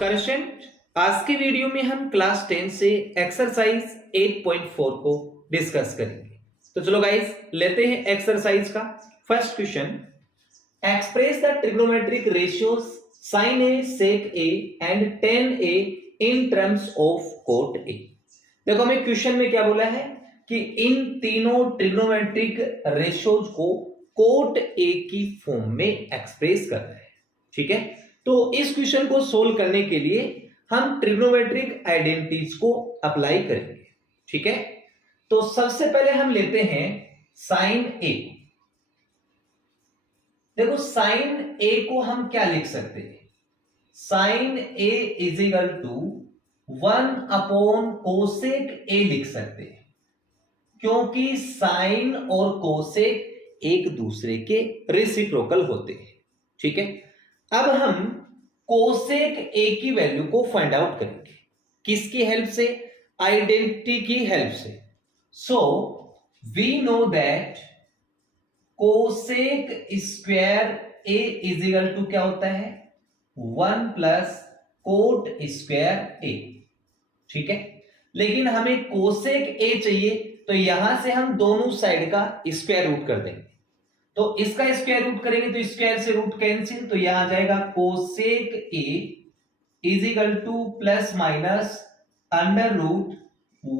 नमस्कार स्टूडेंट, आज के वीडियो में हम क्लास 10 से एक्सरसाइज 8.4 को डिस्कस करेंगे। तो चलो गाइस लेते हैं एक्सरसाइज का first question. Express the trigonometric ratios sin a, sec a and tan a in terms of cot a। देखो हमें क्वेश्चन में क्या बोला है कि इन तीनों ट्रिग्नोमेट्रिक रेशियोज को कोट a की फॉर्म में एक्सप्रेस करना है। ठीक है, तो इस क्वेश्चन को सोल्व करने के लिए हम ट्रिग्नोमेट्रिक आइडेंटिटीज को अप्लाई करेंगे। ठीक है, तो सबसे पहले हम लेते हैं साइन ए। देखो साइन ए को हम क्या लिख सकते हैं, sine A is equal to 1 cosec A लिख सकते हैं, क्योंकि साइन और कोसेक एक दूसरे के रेसिप्रोकल होते हैं। ठीक है, अब हम कोसेक ए की वैल्यू को फाइंड आउट करेंगे, किसकी हेल्प से, आइडेंटिटी की हेल्प से। So we know that cosec square A is equal to क्या होता है 1 प्लस कोट स्क्वायर ए। ठीक है, लेकिन हमें कोसेक ए चाहिए, तो यहां से हम दोनों साइड का स्क्वायर रूट कर देंगे। तो इसका स्क्वायर रूट करेंगे तो स्क्वायर से रूट कैंसिल, तो यहां आ जाएगा cosec A is equal to plus minus under root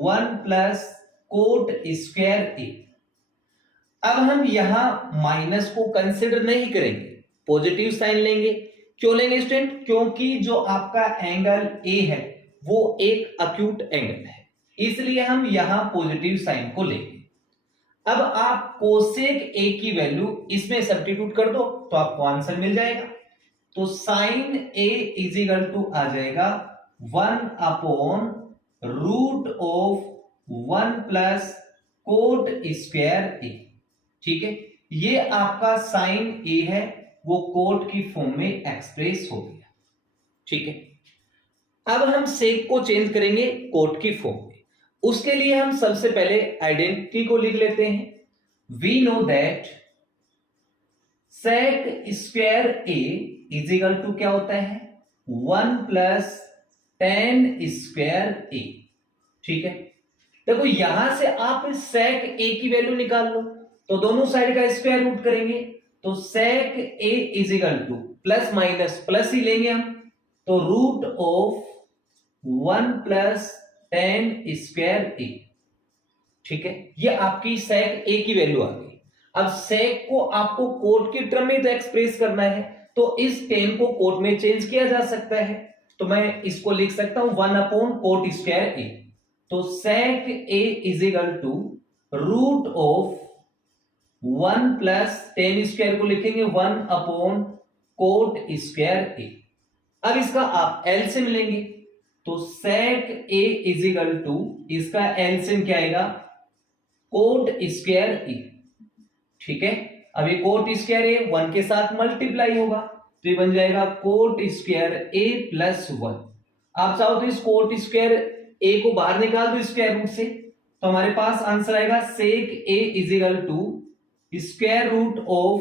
1 plus cot square A. अब हम यहां माइनस को कंसिडर नहीं करेंगे, पॉजिटिव साइन लेंगे। क्यों लेंगे स्टूडेंट, क्योंकि जो आपका एंगल ए है वो एक अक्यूट एंगल है, इसलिए हम यहां पॉजिटिव साइन को लेंगे। अब आप कोसेक ए की वैल्यू इसमें सब्स्टिट्यूट कर दो तो आपको आंसर मिल जाएगा। तो sine A is equal to आ जाएगा 1/√1 प्लस कोट स्क्वायर ए। ठीक है, ये आपका साइन ए है, वो कोट की फॉर्म में एक्सप्रेस हो गया। ठीक है, अब हम सेक को चेंज करेंगे कोट की फॉर्म में। उसके लिए हम सबसे पहले आइडेंटिटी को लिख लेते हैं। We know that sec square A is equal to क्या होता है 1 प्लस tan स्क्वायर ए। ठीक है, देखो यहां से आप सेक ए की वैल्यू निकाल लो, तो दोनों साइड का स्क्वायर रूट करेंगे, तो sec A is equal to plus minus plus ही लेंगे हम, तो root of 1 plus tan square A. ठीक है, ये आपकी सेक ए की वैल्यू आ गई। अब सेक को आपको कोट की टर्म में तो एक्सप्रेस करना है, तो इस tan को कोट में चेंज किया जा सकता है, तो मैं इसको लिख सकता हूं 1/कोट स्क्वायर ए। तो sec A is equal to root of 1 plus tan square को लिखेंगे 1/कोट स्क्वायर ए। अब इसका आप एलसीएम लेंगे, तो sec A is equal to इसका एलसीएम क्या आएगा कोट स्क्वायर ए। ठीक है, अब ये कोट स्क्वायर ए 1 के साथ मल्टीप्लाई होगा, तो ये बन जाएगा कोट स्क्वायर ए प्लस 1। आप चाहो तो इस कोट स्क्वायर ए को बाहर निकाल दो स्क्वायर रूट से, तो हमारे पास आंसर आएगा sec A is equal to square root of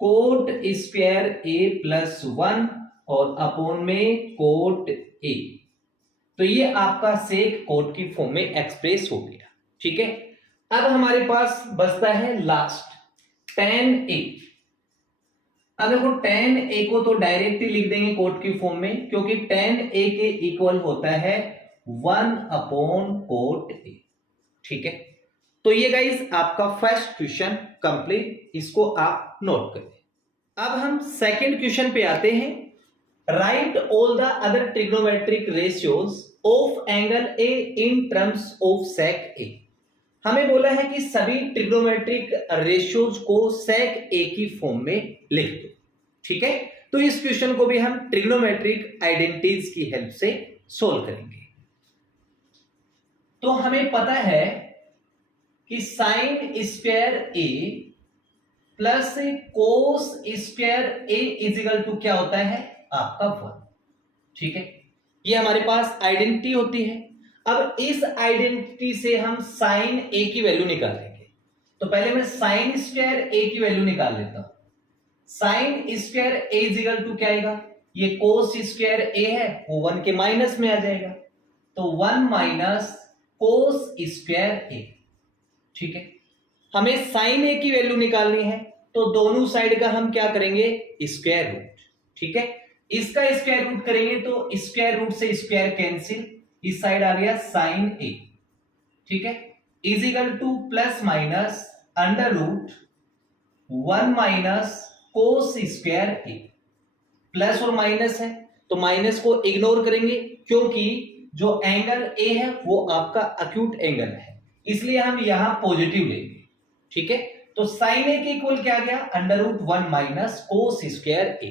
cot square A plus 1 और अपॉन में कोट ए। तो ये आपका सेक कोट की फॉर्म में एक्सप्रेस हो गया। ठीक है, अब हमारे पास बचता है लास्ट tan a। अब देखो tan a को तो डायरेक्टली लिख देंगे कोट की फॉर्म में, क्योंकि tan a के इक्वल होता है 1/कोट a। ठीक है, तो ये गाइस आपका फर्स्ट क्वेश्चन कंप्लीट, इसको आप नोट करें। अब हम सेकंड क्वेश्चन पे आते हैं। Write all the other trigonometric ratios of angle A in terms of sec A. हमें बोला है कि सभी ट्रिग्नोमेट्रिक रेशियोज को सेक ए की फॉर्म में लिख दो। ठीक है, तो इस क्वेश्चन को भी हम ट्रिग्नोमेट्रिक आइडेंटिटीज की हेल्प से सोल्व करेंगे। तो हमें पता है कि sine square A plus cos square A is equal to क्या होता है आपका 1। ठीक है, ये हमारे पास आइडेंटिटी होती है। अब इस आइडेंटिटी से हम साइन ए की वैल्यू निकालेंगे, तो पहले मैं साइन स्क्वायर ए की वैल्यू निकाल लेता हूं। Sine square A is equal to क्या आएगा ये कोस स्क्वायर ए है वो 1 के माइनस में आ जाएगा, तो 1 माइनस कोस स्क्वायर ए। ठीक है, हमें साइन ए की वैल्यू निकालनी है, तो दोनों साइड का हम क्या करेंगे, स्क्वायर रूट। ठीक है, इसका स्क्वायर रूट करेंगे तो स्क्वायर रूट से स्क्वायर कैंसिल, इस साइड आ गया साइन ए। ठीक है, is equal to plus minus under root 1 minus cos square A. Plus और माइनस है तो माइनस को इग्नोर करेंगे, क्योंकि जो एंगल ए है वो आपका अक्यूट एंगल है, इसलिए हम यहां पॉजिटिव लेंगे। ठीक है, तो साइन ए के इक्वल क्या आ गया, under root 1 minus cos square A.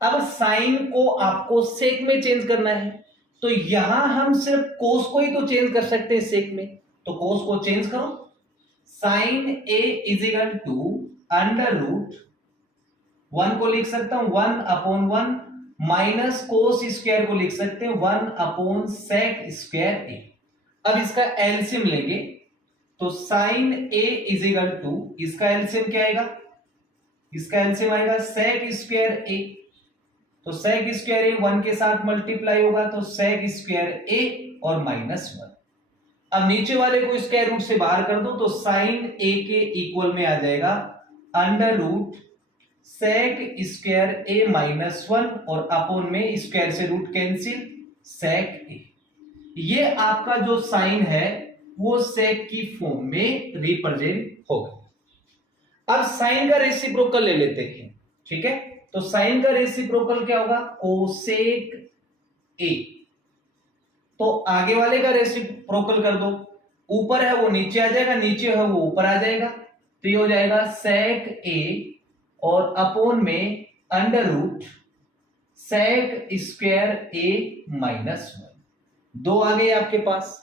अब साइन को आपको सेक में चेंज करना है, तो यहां हम सिर्फ कोस को ही तो चेंज कर सकते हैं सेक में, तो कोस को चेंज करो, sine A is equal to under root 1 को लिख सकता हूं 1 अपॉन 1 माइनस कोस स्क्वायर को लिख सकते हैं 1 अपॉन सेक स्क्वायर ए। अब इसका एलसीएम लेंगे, तो sine A is equal to, इसका एलसीएम क्या आएगा, इसका एलसीएम आएगा सेक स्क्वायर ए, तो सेक स्क्वायर ए 1 के साथ मल्टीप्लाई होगा, तो सेक स्क्वायर ए और माइनस 1। अब नीचे वाले को स्क्वायर रूट से बाहर कर दो, तो साइन ए के इक्वल में आ जाएगा under root sec square A minus 1 और अपॉन में स्क्वायर से रूट कैंसिल सेक ए। ये आपका जो साइन है वो सेक की फॉर्म में रिप्रेजेंट होगा। अब साइन का रेसिप्रोकल ले लेते हैं। ठीक है, तो साइन का रेसिप्रोकल क्या होगा, कोसेक ए। तो आगे वाले का रेसिप्रोकल कर दो, ऊपर है वो नीचे आ जाएगा, नीचे है वो ऊपर आ जाएगा, तो ये हो जाएगा सेक ए और अपॉन में under root sec square A minus 1। 2 आ गए आपके पास।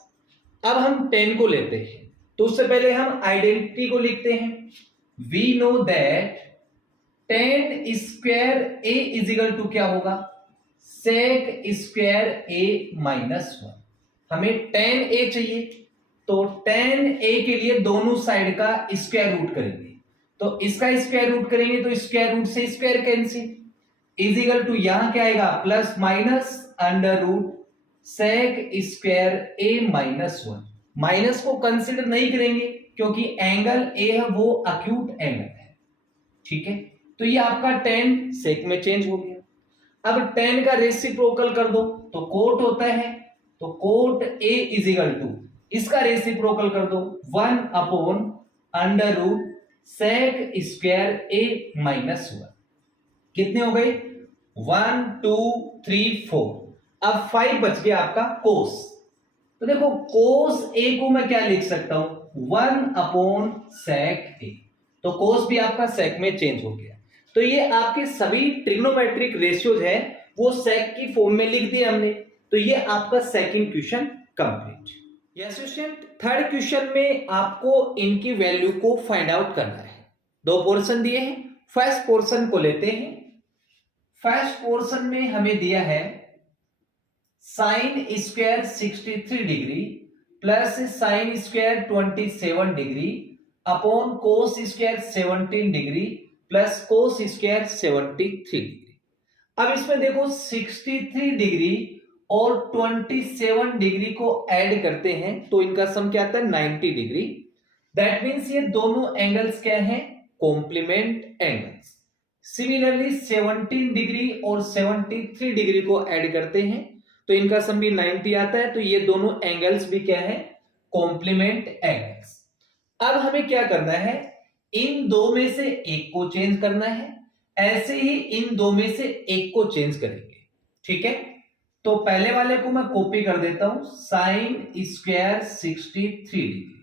अब हम 10 को लेते हैं, तो उससे पहले हम आइडेंटिटी को लिखते हैं। We know that 10 square A is equal to क्या होगा, सेक स्क्वायर ए माइनस 1। हमें 10 ए चाहिए, तो 10 ए के लिए दोनों साइड का स्क्वायर रूट करेंगे, तो इसका स्क्वायर रूट करेंगे तो स्क्वायर रूट से square cancel, is equal to यहां क्या आएगा, plus minus under root sec square A minus 1। Minus को कंसिडर नहीं करेंगे क्योंकि एंगल ए है वो अक्यूट एंगल है। ठीक है, तो ये आपका 10 सेक में चेंज हो गया। अब 10 का रेसिप्रोकल कर दो, तो कोट होता है, तो cot A is equal to, इसका रेसिप्रोकल कर दो 1 upon under root sec square A minus 1। कितने हो गए, 1 2 3 4। अब 5 बच गया आपका कोस। तो देखो कोस ए को मैं क्या लिख सकता हूं, 1 अपॉन सेक ए, तो कोस भी आपका सेक में चेंज हो गया। तो ये आपके सभी ट्रिग्नोमेट्रिक रेशियोज है वो सेक की फॉर्म में लिख दिए हमने। तो ये आपका second question complete. Yes student, third question में आपको इनकी वैल्यू को फाइंड आउट करना है। 2 पोर्शन दिए हैं, फर्स्ट पोर्शन को लेते हैं। फर्स्ट पोर्शन में हमें दिया है sign square 63 degree plus sine square 27 degree upon कोस square 17 degree plus cos square 73 degree. अब इसमें देखो 63 डिग्री और 27 डिग्री को ऐड करते हैं तो इनका सम क्या आता है, 90 डिग्री। दैट मीन्स ये दोनों एंगल्स क्या हैं, कॉम्प्लीमेंट एंगल्स। सिमिलरली 17 डिग्री और 73 डिग्री को ऐड करते हैं तो इनका सम भी 90 आता है, तो ये दोनों एंगल्स भी क्या है, कॉम्प्लीमेंट एंगल्स। अब हमें क्या करना है, इन दो में से एक को चेंज करना है, ऐसे ही इन दो में से एक को चेंज करेंगे। ठीक है, तो पहले वाले को मैं कॉपी कर देता हूं, साइन स्क्वायर 63 डिग्री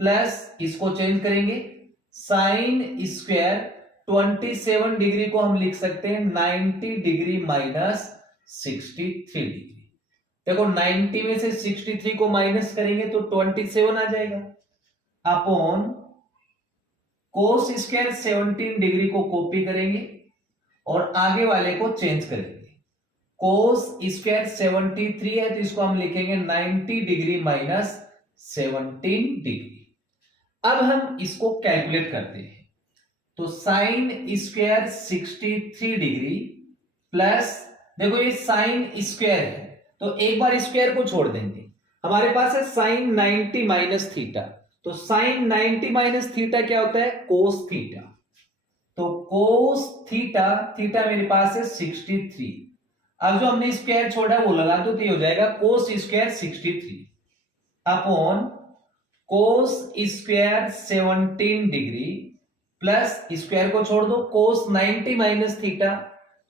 प्लस इसको चेंज करेंगे साइन स्क्वायर 27 डिग्री को हम लिख सकते हैं 90 डिग्री माइनस 63 डिग्री। देखो 90 में से 63 को माइनस करेंगे तो 27 आ जाएगा, अपॉन कोस स्क्वायर 17 डिग्री को कॉपी करेंगे और आगे वाले को चेंज करेंगे। कोस स्क्वायर 73 है तो इसको हम लिखेंगे 90 डिग्री माइनस 17 डिग्री। अब हम इसको कैलकुलेट करते हैं, तो साइन स्क्वायर 63 डिग्री प्लस देखो ये साइन स्क्वायर है तो एक बार स्क्वायर को छोड़ देंगे, हमारे पास है साइन 90 माइनस थीटा, तो साइन 90 माइनस थीटा क्या होता है, कोस थीटा। तो कोस थीटा, थीटा मेरे पास है 63। अब जो हमने स्क्वायर छोड़ा वो लगा दो, तो ये हो जाएगा कोस स्क्वायर 63 अपॉन कोस स्क्वायर 17 डिग्री प्लस स्क्वायर को छोड़ दो कोस 90 माइनस थीटा,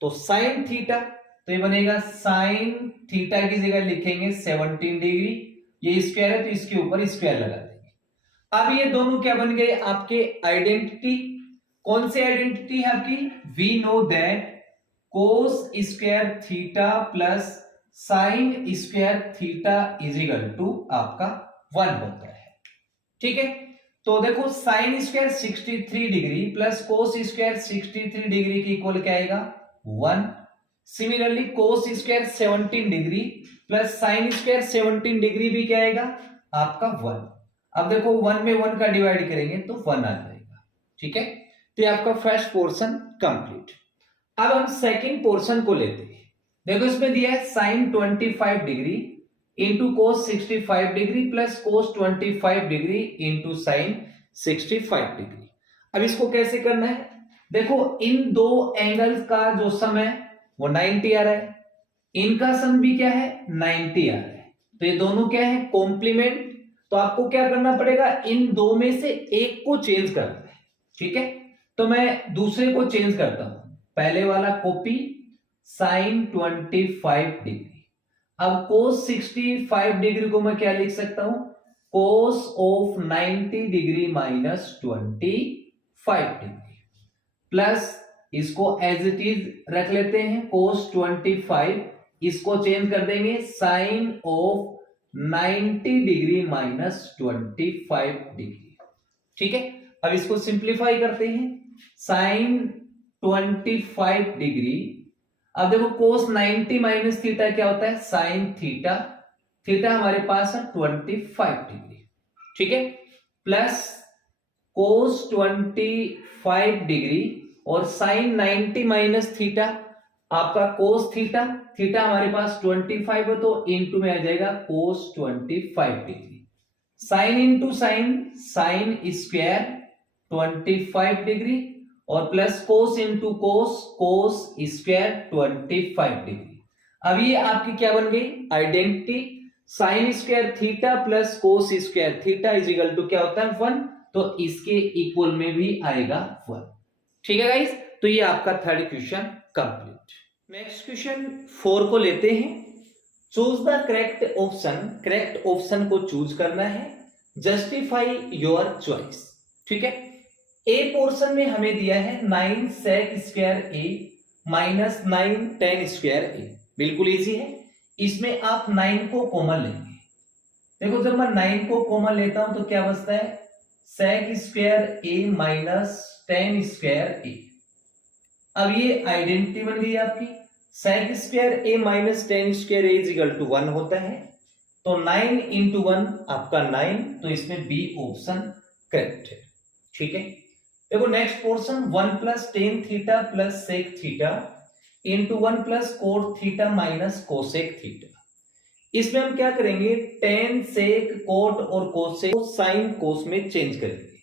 तो साइन थीटा, तो ये बनेगा साइन थीटा की जगह लिखेंगे 17 डिग्री, ये स्क्वायर है तो इसके ऊपर स्क्वायर लगा देंगे। अब ये दोनों क्या बन गए आपके आइडेंटिटी। कौन सी आइडेंटिटी है आपकी, we know that cos square theta plus sine square theta is equal to आपका 1 होता है। ठीक है, तो देखो sine square 63 degree plus cos square 63 degree के इक्वल क्या आएगा 1। Similarly cos square 17 degree plus sine square 17 degree भी क्या आएगा आपका 1। अब देखो 1 में 1 का डिवाइड करेंगे तो 1 आ जाएगा। ठीक है, तो ये आपका फर्स्ट पोर्शन कंप्लीट। अब हम सेकंड पोर्शन को लेते हैं। देखो इसमें दिया है sine 25 degree into cos 65 degree plus cos 25 degree into sine 65 degree. अब इसको कैसे करना है, देखो इन दो एंगल्स का जो सम है वो 90 आ रहा है, इनका सम भी क्या है 90 आ रहा है, तो ये दोनों क्या है कॉम्प्लीमेंट। तो आपको क्या करना पड़ेगा, इन दो में से एक को चेंज करना है। ठीक है, तो मैं दूसरे को चेंज करता हूं, पहले वाला कॉपी साइन 25 डिग्री। अब कोस 65 डिग्री को मैं क्या लिख सकता हूं, cos of 90 degree minus 25 degree plus इसको एज इट इज रख लेते हैं कोस 25, इसको चेंज कर देंगे sine of 90 degree minus 25 degree. ठीक है, अब इसको सिंप्लीफाई करते हैं, साइन 25 डिग्री। अब देखो कोस 90 माइनस थीटा क्या होता है साइन थीटा, थीटा हमारे पास है 25 डिग्री। ठीक है, प्लस कोस 25 डिग्री और साइन 90 माइनस थीटा आपका कोस थीटा, थीटा हमारे पास 25 है तो इनटू में आ जाएगा cos 25 degree, sine into sine, sine square 25 degree और plus cos into cos, cos square 25 degree. अब ये आपकी क्या बन गई identity, sine square theta plus cos square theta is equal to क्या होता है 1, तो इसके इक्वल में भी आएगा 1। ठीक है गाइस, तो ये आपका third question complete. Next question 4 को लेते हैं। Choose the correct option, correct option को चूज करना है, जस्टिफाई योर चॉइस। ठीक है, ए पोर्शन में हमें दिया है 9 sec square A minus 9 tan square ए, बिल्कुल इजी है। इसमें आप 9 को कॉमन लेंगे, देखो जब मैं 9 को कॉमन लेता हूं तो क्या बचता है sec square A minus tan square A. अब ये आइडेंटिटी बन गई आपकी, sec square A minus tan square A is equal to 1 होता है, तो 9 इंटू 1 आपका 9, तो इसमें बी ऑप्शन करेक्ट है। ठीक है, देखो next portion 1 plus tan theta plus sec theta into 1 plus cot theta minus cosec theta. इसमें हम क्या करेंगे, टेन सेक कोट और कोसेक को साइन कोस में चेंज करेंगे।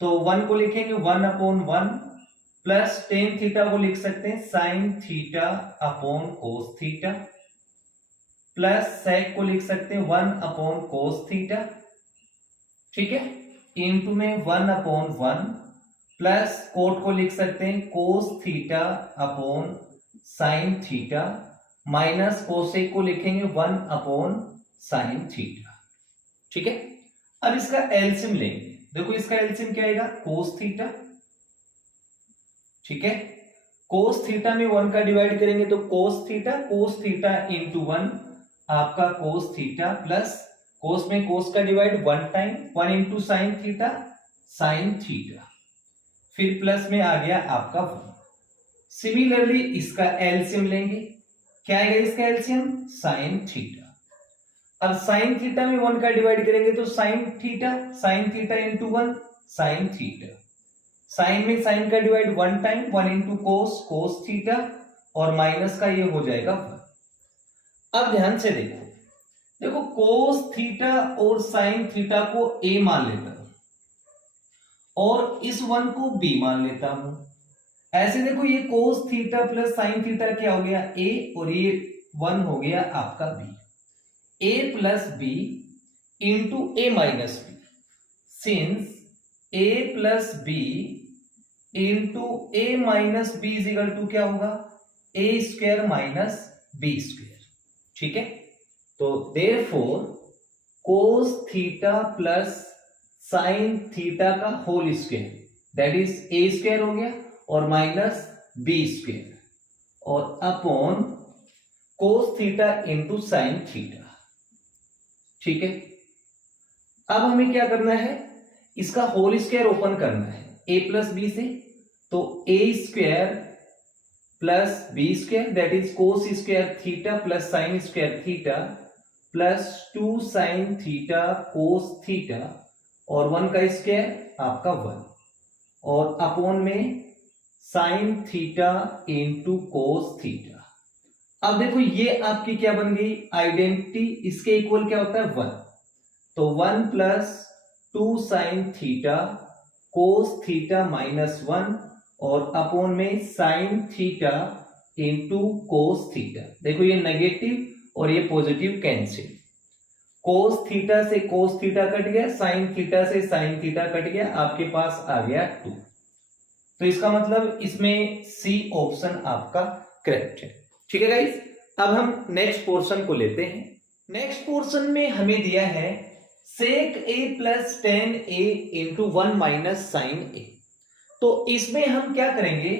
तो 1 को लिखेंगे 1 अपॉन 1 प्लस टेन थीटा को लिख सकते हैं sine theta upon cos theta plus sec को लिख सकते हैं 1 अपॉन कोस थीटा। ठीक है, इंटू में 1 अपॉन 1 प्लस कोट को लिख सकते हैं cos theta upon sine theta minus cosec को लिखेंगे 1 अपॉन साइन थीटा। ठीक है, अब इसका एलसीएम लेंगे, देखो इसका एलसीएम क्या आएगा कोस थीटा। ठीक है, कोस थीटा में 1 का डिवाइड करेंगे तो कोस थीटा इंटू 1 आपका कोस थीटा प्लस कोस में कोस का divide 1 time 1 into sine theta sine theta, फिर प्लस में आ गया आपका 1। सिमिलरली इसका एलसीएम लेंगे, क्या आएगा इसका एलसीएम साइन थीटा। अब साइन थीटा में 1 का डिवाइड करेंगे तो sine theta into 1 sine theta, sine में साइन का divide 1 time 1 into cos theta और माइनस का ये हो जाएगा 1। अब ध्यान से देखो, देखो कोस थीटा और साइन थीटा को a मान लेता हूं और इस 1 को b मान लेता हूं। ऐसे देखो ये कोस थीटा प्लस साइन थीटा क्या हो गया a और ये 1 हो गया आपका b। a plus b into a minus b, since a plus b into a minus b is equal to क्या होगा a square minus b square. ठीक है, तो therefore cos theta plus sine theta का whole square that is a square हो गया और minus b square और upon cos theta into sine theta. ठीक है, अब हमें क्या करना है, इसका होल स्क्वायर ओपन करना है a प्लस बी से, तो a square plus B square that is cos square theta plus sine square theta plus 2 sine theta cos theta और 1 का स्क्वायर आपका 1 और अपॉन में sine theta into cos theta. अब देखो ये आपकी क्या बन गई आइडेंटिटी, इसके इक्वल क्या होता है 1, तो 1 plus 2 sine theta cos theta minus 1 और अपॉन में sine theta into cos theta. देखो ये नेगेटिव और ये पॉजिटिव कैंसिल, कोस थीटा से कोस थीटा कट गया, साइन थीटा से साइन थीटा कट गया, आपके पास आ गया 2। तो इसका मतलब इसमें सी ऑप्शन आपका करेक्ट है। ठीक है गाइस, अब हम नेक्स्ट पोर्शन को लेते हैं। नेक्स्ट पोर्शन में हमें दिया है sec a plus tan A into 1 minus sine A. तो इसमें हम क्या करेंगे,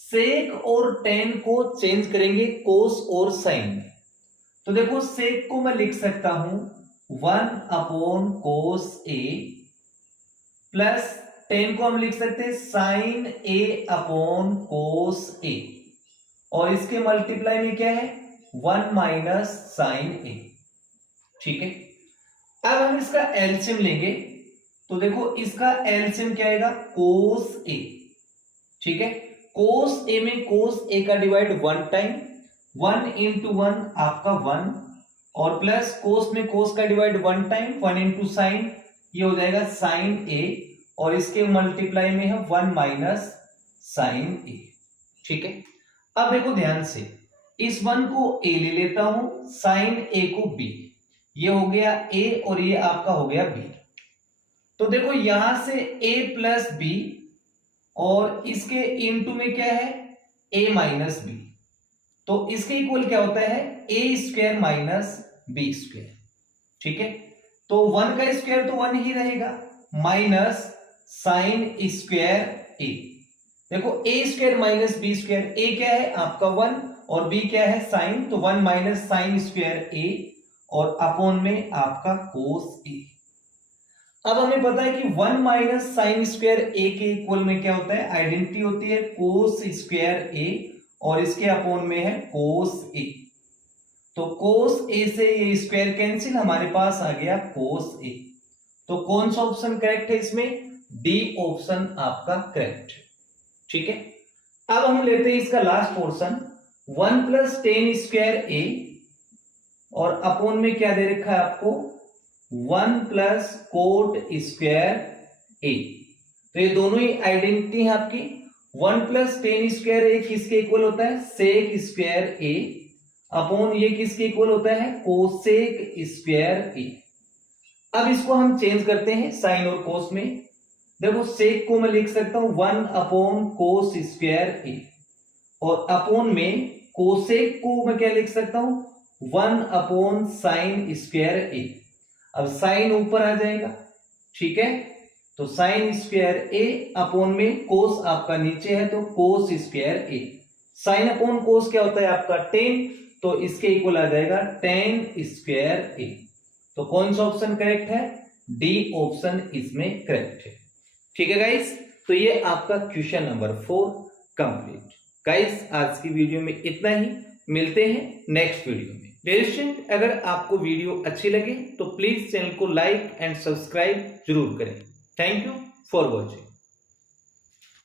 सेक और टेन को चेंज करेंगे कोस और साइन में। तो देखो सेक को मैं लिख सकता हूं 1 अपॉन कोस ए प्लस टेन को हम लिख सकते हैं साइन ए अपॉन कोस ए और इसके मल्टीप्लाई में क्या है 1 माइनस साइन ए। ठीक है, अब हम इसका एलसीएम लेंगे, तो देखो इसका एलसीएम क्या आएगा कोस ए। ठीक है, कोस ए में कोस ए का डिवाइड 1 टाइम, 1 इंटू 1 आपका 1 और प्लस कोस में कोस का डिवाइड 1 टाइम, 1 इंटू साइन ये हो जाएगा साइन ए और इसके मल्टीप्लाई में है 1 माइनस साइन ए। ठीक है, अब देखो ध्यान से इस 1 को a ले लेता हूं, साइन a को b, ये हो गया a और ये आपका हो गया b। तो देखो यहां से a प्लस b और इसके इनटू में क्या है a माइनस b, तो इसके इक्वल क्या होता है a square minus b square. ठीक है, तो 1 का स्क्वायर तो 1 ही रहेगा माइनस साइन स्क्वायर a। देखो a square minus B square, a क्या है आपका 1 और b क्या है साइन, तो 1 माइनस साइन स्क्वायर a और अपॉन में आपका कोस a। अब हमें पता है कि 1 माइनस साइन स्क्वायर a के इक्वल में क्या होता है, आइडेंटिटी होती है कोस स्क्वायर a और इसके अपॉन में है कोस a। तो कोस a से ये स्क्वायर कैंसिल, हमारे पास आ गया कोस a। तो कौन सा ऑप्शन करेक्ट है इसमें, डी ऑप्शन आपका करेक्ट है। ठीक है, अब हम लेते हैं इसका last portion 1 plus tan square A और अपॉन में क्या दे रखा है आपको 1 प्लस कोट स्क्वायर ए। तो ये दोनों ही आइडेंटिटी है आपकी। 1 प्लस टेन स्क्वायर ए किसके इक्वल होता है सेक स्क्वायर ए अपॉन ये किसके इक्वल होता है कोसेक स्क्वायर ए। अब इसको हम चेंज करते हैं साइन और कोस में। देखो सेक को मैं लिख सकता हूं 1 अपॉन कोस स्क्वायर ए और अपॉन में कोसेक को मैं क्या लिख सकता हूं 1 अपॉन साइन स्क्वायर ए। अब साइन ऊपर आ जाएगा। ठीक है, तो साइन स्क्वायर ए अपॉन में कोस आपका नीचे है तो कोस स्क्वायर ए। साइन अपॉन कोस क्या होता है आपका 10, तो इसके इक्वल आ जाएगा 10 स्क्वायर ए। तो कौन सा ऑप्शन करेक्ट है, डी ऑप्शन इसमें करेक्ट है। ठीक है गाइस, तो ये आपका क्वेश्चन नंबर 4 कंप्लीट। गाइस आज की वीडियो में इतना ही, मिलते हैं नेक्स्ट वीडियो में। डियर स्टूडेंट, अगर आपको वीडियो अच्छी लगे तो प्लीज चैनल को लाइक एंड सब्सक्राइब जरूर करें। Thank you for watching.